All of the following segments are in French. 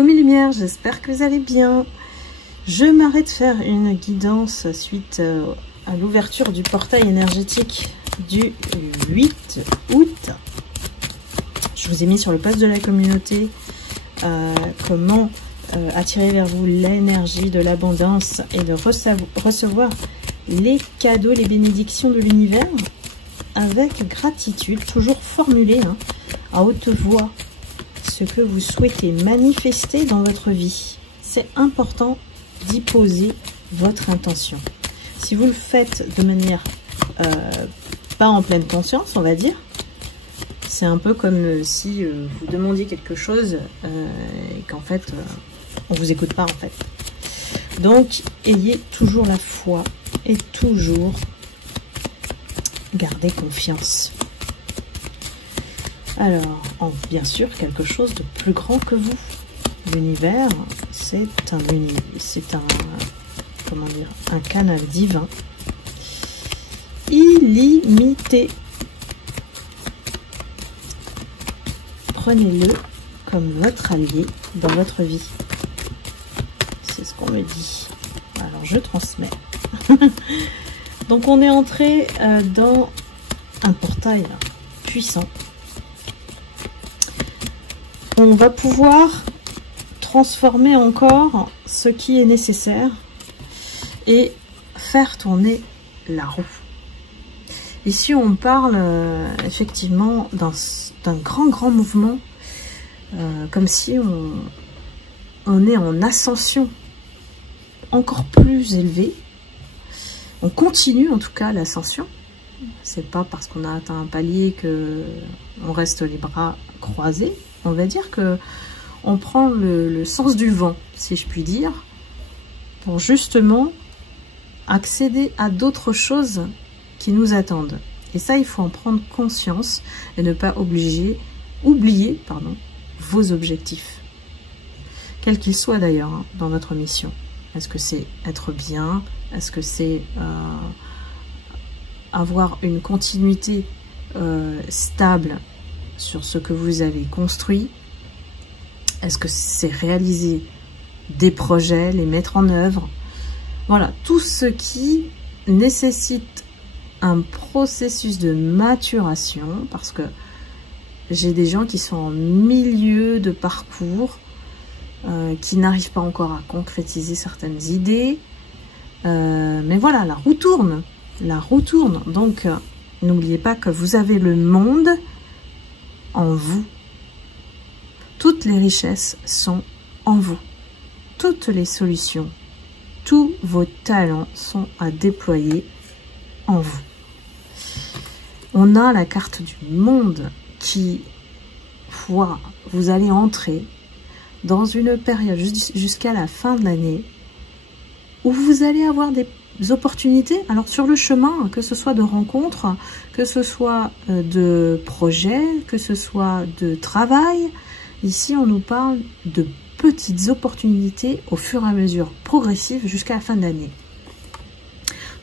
Coucou mes lumières, j'espère que vous allez bien. Je m'arrête de faire une guidance suite à l'ouverture du portail énergétique du 8 août. Je vous ai mis sur le post de la communauté comment attirer vers vous l'énergie de l'abondance et de recevoir les cadeaux, les bénédictions de l'univers avec gratitude, toujours formulé à haute voix ce que vous souhaitez manifester dans votre vie. C'est important d'y poser votre intention. Si vous le faites de manière pas en pleine conscience, on va dire, c'est un peu comme si vous demandiez quelque chose et qu'en fait on vous écoute pas en fait. Donc ayez toujours la foi et toujours gardez confiance. Alors, bien sûr, quelque chose de plus grand que vous. L'univers, c'est un canal divin illimité. Prenez-le comme votre allié dans votre vie. C'est ce qu'on me dit. Alors, je transmets. Donc, on est entré dans un portail puissant. On va pouvoir transformer encore ce qui est nécessaire et faire tourner la roue. Ici, on parle effectivement d'un grand mouvement, comme si on est en ascension encore plus élevée. On continue en tout cas l'ascension. C'est pas parce qu'on a atteint un palier que on reste les bras croisés. On va dire que on prend le sens du vent, si je puis dire, pour justement accéder à d'autres choses qui nous attendent. Et ça, il faut en prendre conscience et ne pas oublier vos objectifs. Quels qu'ils soient d'ailleurs dans votre mission. Est-ce que c'est être bien? Est-ce que c'est avoir une continuité stable sur ce que vous avez construit? Est-ce que c'est réaliser des projets, les mettre en œuvre? Voilà, tout ce qui nécessite un processus de maturation, parce que j'ai des gens qui sont en milieu de parcours, qui n'arrivent pas encore à concrétiser certaines idées, mais voilà, la roue tourne, donc n'oubliez pas que vous avez le monde en vous. Toutes les richesses sont en vous. Toutes les solutions, tous vos talents sont à déployer en vous. On a la carte du monde qui voit, vous allez entrer dans une période jusqu'à la fin de l'année où vous allez avoir des opportunités, alors sur le chemin, que ce soit de rencontres, que ce soit de projets, que ce soit de travail. Ici, on nous parle de petites opportunités au fur et à mesure, progressives jusqu'à la fin de l'année.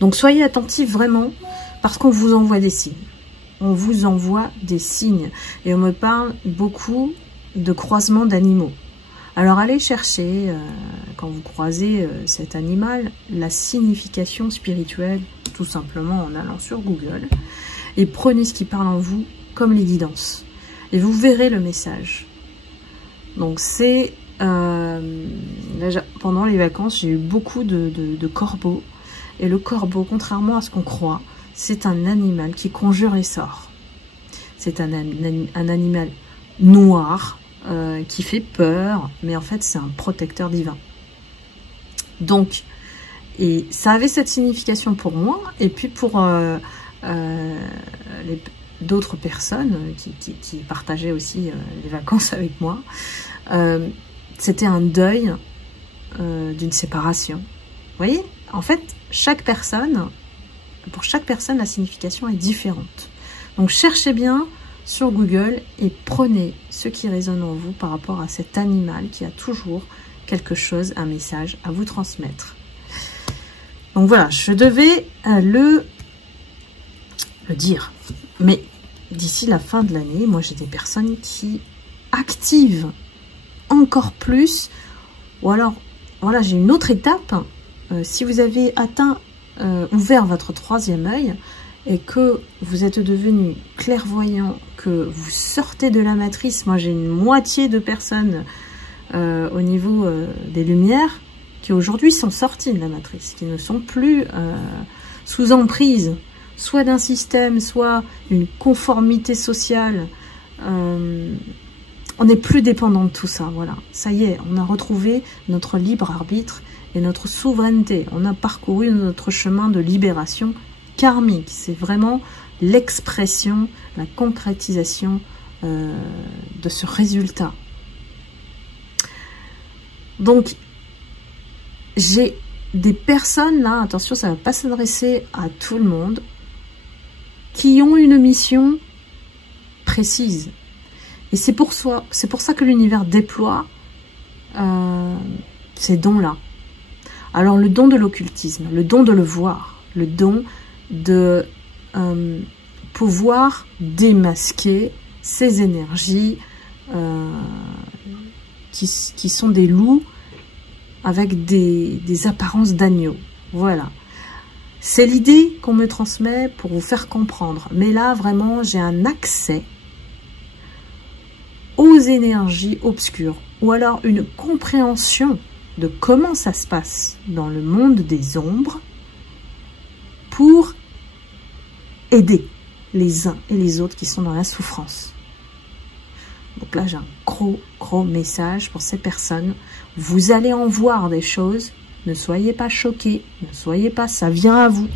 Donc, soyez attentifs vraiment, parce qu'on vous envoie des signes. On vous envoie des signes. Et on me parle beaucoup de croisement d'animaux. Alors, allez chercher, quand vous croisez cet animal, la signification spirituelle, tout simplement en allant sur Google. Et prenez ce qui parle en vous comme les guidances. Et vous verrez le message. Donc, c'est... pendant les vacances, j'ai eu beaucoup de corbeaux. Et le corbeau, contrairement à ce qu'on croit, c'est un animal qui conjure les sorts. C'est un animal noir, qui fait peur, mais en fait c'est un protecteur divin. Donc, et ça avait cette signification pour moi, et puis pour d'autres personnes qui partageaient aussi les vacances avec moi, c'était un deuil d'une séparation. Vous voyez, en fait, pour chaque personne, la signification est différente. Donc cherchez bien sur Google et prenez ce qui résonne en vous par rapport à cet animal qui a toujours quelque chose, un message à vous transmettre. Donc voilà, je devais le dire. Mais d'ici la fin de l'année, moi j'ai des personnes qui activent encore plus. Ou alors, voilà, j'ai une autre étape. Si vous avez ouvert votre troisième œil et que vous êtes devenu clairvoyant, que vous sortez de la matrice, moi j'ai une moitié de personnes au niveau des lumières qui aujourd'hui sont sorties de la matrice, qui ne sont plus sous emprise, soit d'un système, soit d'une conformité sociale. On n'est plus dépendant de tout ça, voilà. Ça y est, on a retrouvé notre libre arbitre et notre souveraineté. On a parcouru notre chemin de libération karmique. C'est vraiment l'expression, la concrétisation de ce résultat. Donc, j'ai des personnes là, attention, ça ne va pas s'adresser à tout le monde, qui ont une mission précise. Et c'est pour ça que l'univers déploie ces dons-là. Alors le don de l'occultisme, le don de le voir, le don de pouvoir démasquer ces énergies qui sont des loups avec des apparences d'agneaux. Voilà. C'est l'idée qu'on me transmet pour vous faire comprendre. Mais là, vraiment, j'ai un accès aux énergies obscures. Ou alors une compréhension de comment ça se passe dans le monde des ombres pour aider les uns et les autres qui sont dans la souffrance. Donc là, j'ai un gros message pour ces personnes. Vous allez en voir des choses. Ne soyez pas choqués. Ne soyez pas... Ça vient à vous.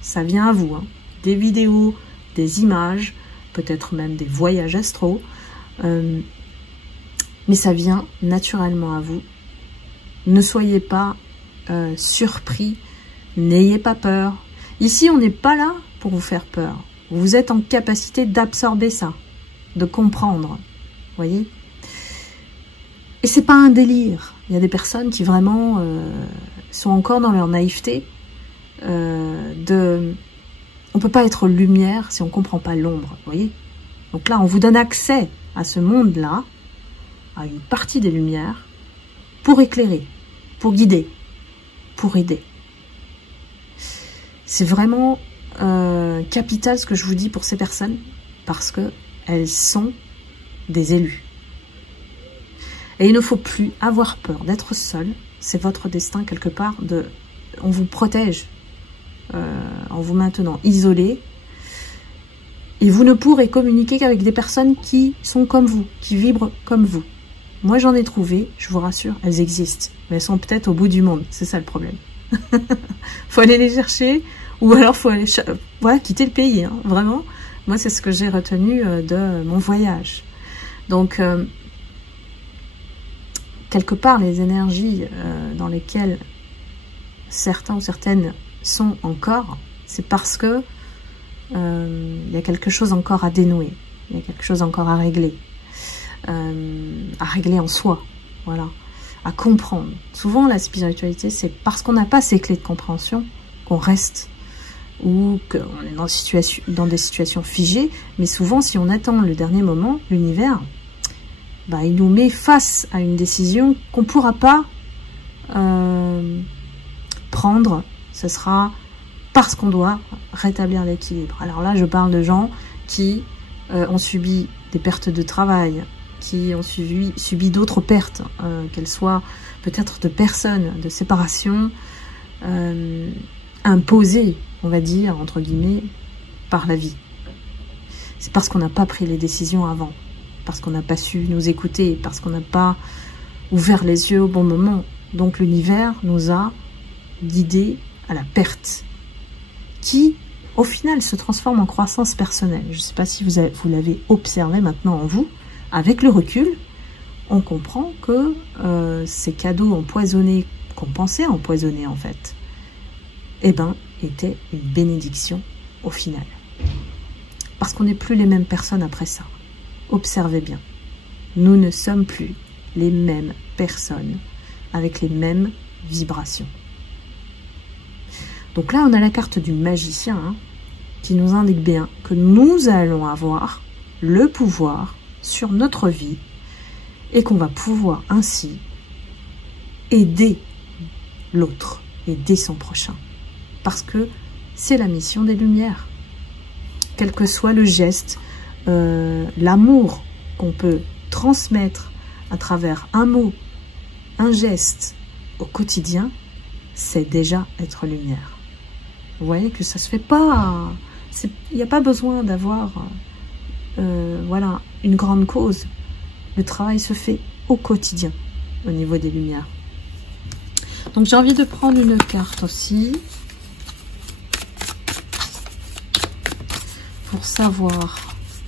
Ça vient à vous. Hein. Des vidéos, des images, peut-être même des voyages astraux. Mais ça vient naturellement à vous. Ne soyez pas surpris. N'ayez pas peur. Ici, on n'est pas là pour vous faire peur. Vous êtes en capacité d'absorber ça, de comprendre. Voyez? Et c'est pas un délire. Il y a des personnes qui vraiment sont encore dans leur naïveté. On peut pas être lumière si on comprend pas l'ombre. Voyez? Donc là, on vous donne accès à ce monde-là, à une partie des lumières, pour éclairer, pour guider, pour aider. C'est vraiment capital ce que je vous dis pour ces personnes, parce que elles sont des élus. Et il ne faut plus avoir peur d'être seul. C'est votre destin quelque part. On vous protège en vous maintenant isolé. Et vous ne pourrez communiquer qu'avec des personnes qui sont comme vous, qui vibrent comme vous. Moi, j'en ai trouvé, je vous rassure, elles existent. Mais elles sont peut-être au bout du monde. C'est ça le problème. Faut aller les chercher, ou alors faut aller voilà, quitter le pays. Hein, vraiment, moi, c'est ce que j'ai retenu de mon voyage. Donc, quelque part, les énergies dans lesquelles certains ou certaines sont encore, c'est parce que il y a quelque chose encore à dénouer, il y a quelque chose encore à régler en soi, voilà, à comprendre. Souvent, la spiritualité, c'est parce qu'on n'a pas ces clés de compréhension qu'on reste, ou qu'on est dans des situations figées, mais souvent, si on attend le dernier moment, l'univers, bah, il nous met face à une décision qu'on ne pourra pas prendre. Ce sera parce qu'on doit rétablir l'équilibre. Alors là, je parle de gens qui ont subi des pertes de travail, qui ont subi d'autres pertes, qu'elles soient peut-être de personnes, de séparation, imposées, on va dire, entre guillemets, par la vie. C'est parce qu'on n'a pas pris les décisions avant, parce qu'on n'a pas su nous écouter, parce qu'on n'a pas ouvert les yeux au bon moment. Donc l'univers nous a guidés à la perte, qui, au final, se transforme en croissance personnelle. Je ne sais pas si vous l'avez observé maintenant en vous. Avec le recul, on comprend que ces cadeaux empoisonnés, qu'on pensait empoisonnés en fait, eh ben, étaient une bénédiction au final. Parce qu'on n'est plus les mêmes personnes après ça. Observez bien. Nous ne sommes plus les mêmes personnes avec les mêmes vibrations. Donc là, on a la carte du magicien hein, qui nous indique bien que nous allons avoir le pouvoir sur notre vie et qu'on va pouvoir ainsi aider l'autre, aider son prochain. Parce que c'est la mission des Lumières. Quel que soit le geste, l'amour qu'on peut transmettre à travers un mot, un geste au quotidien, c'est déjà être lumière. Vous voyez que ça se fait pas, il n'y a pas besoin d'avoir voilà, une grande cause. Le travail se fait au quotidien au niveau des lumières. Donc j'ai envie de prendre une carte aussi pour savoir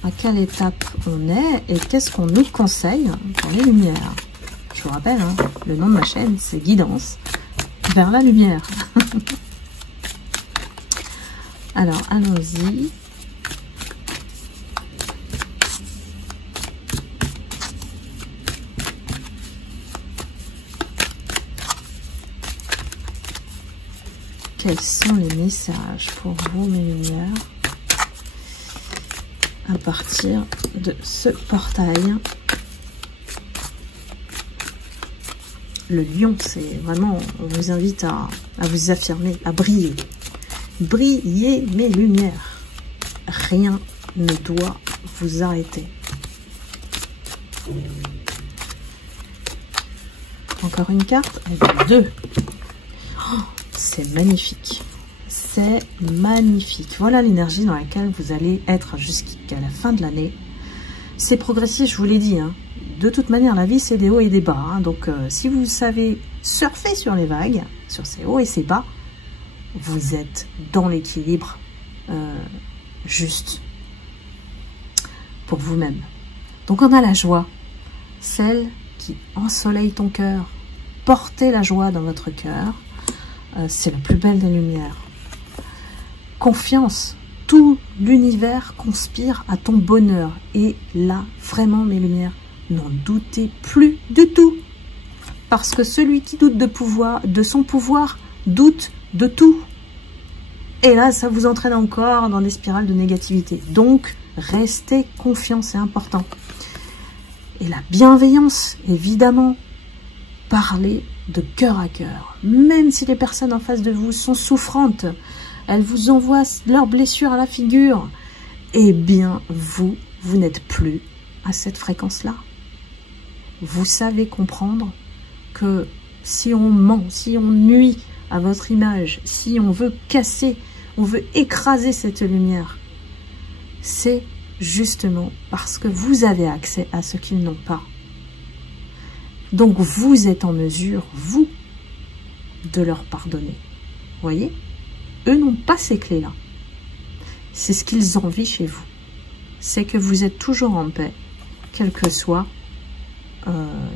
à quelle étape on est et qu'est-ce qu'on nous conseille pour les lumières. Je vous rappelle, hein, le nom de ma chaîne, c'est Guidance vers la lumière. Alors, allons-y. Quels sont les messages pour vous, mes lumières, à partir de ce portail? Le lion, c'est vraiment, on vous invite à vous affirmer, à briller. Brillez, mes lumières. Rien ne doit vous arrêter. Encore une carte, et deux. Oh, c'est magnifique. C'est magnifique. Voilà l'énergie dans laquelle vous allez être jusqu'à la fin de l'année. C'est progressif, je vous l'ai dit, hein. De toute manière, la vie, c'est des hauts et des bas. Hein. Donc, si vous savez surfer sur les vagues, sur ces hauts et ces bas, vous êtes dans l'équilibre juste pour vous-même. Donc, on a la joie, celle qui ensoleille ton cœur. Portez la joie dans votre cœur. C'est la plus belle des lumières. Confiance. Tout l'univers conspire à ton bonheur. Et là, vraiment, mes lumières, n'en doutez plus du tout. Parce que celui qui doute de son pouvoir, doute de tout. Et là, ça vous entraîne encore dans des spirales de négativité. Donc, restez confiants, c'est important. Et la bienveillance, évidemment. Parlez de cœur à cœur. Même si les personnes en face de vous sont souffrantes, elles vous envoient leurs blessures à la figure, eh bien, vous n'êtes plus à cette fréquence-là. Vous savez comprendre que si on ment, si on nuit à votre image, si on veut casser, on veut écraser cette lumière, c'est justement parce que vous avez accès à ce qu'ils n'ont pas. Donc vous êtes en mesure, vous, de leur pardonner. Vous voyez? Eux n'ont pas ces clés-là. C'est ce qu'ils envient chez vous. C'est que vous êtes toujours en paix, quel que soit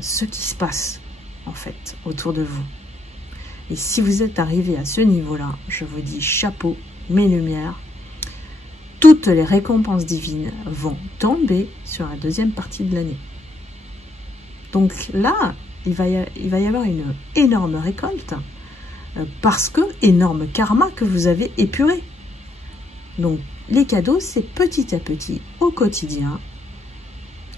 ce qui se passe, en fait, autour de vous. Et si vous êtes arrivé à ce niveau-là, je vous dis chapeau, mes lumières, toutes les récompenses divines vont tomber sur la deuxième partie de l'année. Donc là, il va y avoir une énorme récolte, parce que énorme karma que vous avez épuré. Donc les cadeaux, c'est petit à petit, au quotidien.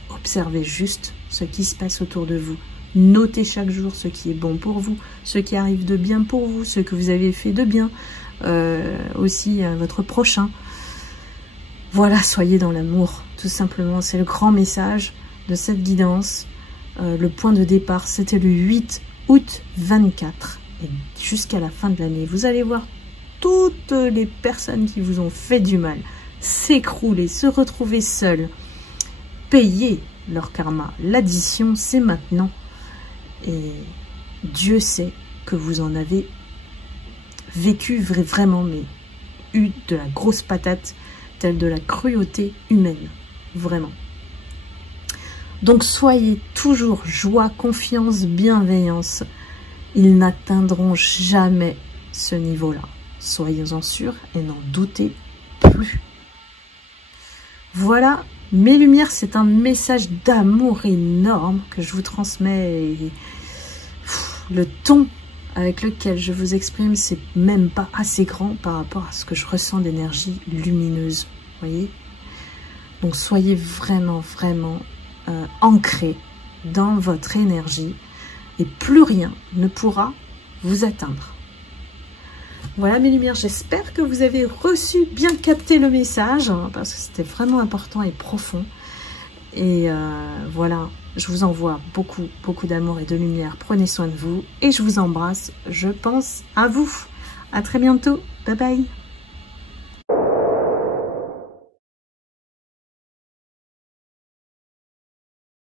Observez juste ce qui se passe autour de vous. Notez chaque jour ce qui est bon pour vous, ce qui arrive de bien pour vous, ce que vous avez fait de bien, aussi votre prochain. Voilà, soyez dans l'amour, tout simplement. C'est le grand message de cette guidance. Le point de départ, c'était le 8 août 24. Et jusqu'à la fin de l'année, vous allez voir toutes les personnes qui vous ont fait du mal s'écrouler, se retrouver seules, payer leur karma. L'addition, c'est maintenant. Et Dieu sait que vous en avez vécu vraiment, mais eu de la grosse patate, telle de la cruauté humaine. Vraiment. Donc soyez toujours joie, confiance, bienveillance. Ils n'atteindront jamais ce niveau-là. Soyez-en sûrs et n'en doutez plus. Voilà, mes lumières, c'est un message d'amour énorme que je vous transmets. Et le ton avec lequel je vous exprime, c'est même pas assez grand par rapport à ce que je ressens d'énergie lumineuse. Vous voyez? Donc soyez vraiment, vraiment ancrés dans votre énergie et plus rien ne pourra vous atteindre. Voilà mes lumières, j'espère que vous avez reçu, bien capté le message, hein, parce que c'était vraiment important et profond. Et voilà, je vous envoie beaucoup, beaucoup d'amour et de lumière. Prenez soin de vous et je vous embrasse. Je pense à vous. À très bientôt. Bye bye.